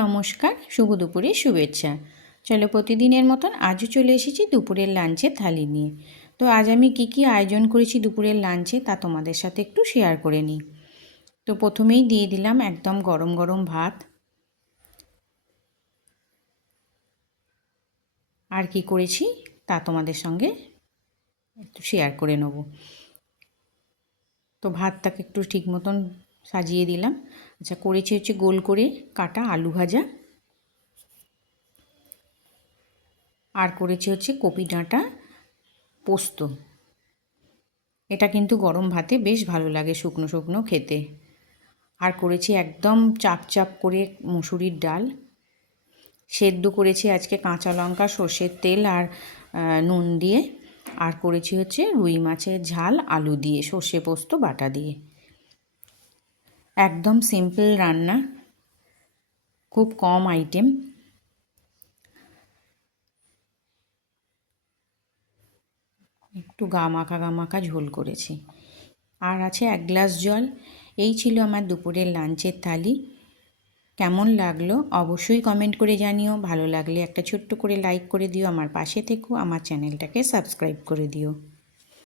নমস্কার, শুভ দুপুরের শুভেচ্ছা। চলো, প্রতিদিনের মতন আজও চলে এসেছি দুপুরের লাঞ্চের থালি নিয়ে। তো আজ আমি কি আয়োজন করেছি দুপুরের লাঞ্চে তা তোমাদের সাথে একটু শেয়ার করে নিই। তো প্রথমেই দিয়ে দিলাম একদম গরম গরম ভাত। আর কি করেছি তা তোমাদের সঙ্গে একটু শেয়ার করে নেব। তো ভাতটাকে একটু ঠিক মতন সাজিয়ে দিলাম। আচ্ছা, করেছি হচ্ছে গোল করে কাটা আলু ভাজা, আর করেছি হচ্ছে কপি ডাঁটা পোস্ত। এটা কিন্তু গরম ভাতে বেশ ভালো লাগে শুকনো শুকনো খেতে। আর করেছি একদম চাপ চাপ করে মুসুরির ডাল, সেদ্ধ করেছি আজকে কাঁচা লঙ্কা, সর্ষের তেল আর নুন দিয়ে। আর করেছি হচ্ছে রুই মাছের ঝাল আলু দিয়ে, সর্ষে পোস্ত বাটা দিয়ে। একদম সিম্পল রান্না, খুব কম আইটেম। একটু গা মাখা ঝোল করেছি, আর আছে 1 গ্লাস জল। এই ছিল আমার দুপুরের লাঞ্চের থালি। কেমন লাগলো অবশ্যই কমেন্ট করে জানিও। ভালো লাগলে একটা ছোট্ট করে লাইক করে দিও, আমার পাশে থেকো, আমার চ্যানেলটাকে সাবস্ক্রাইব করে দিও।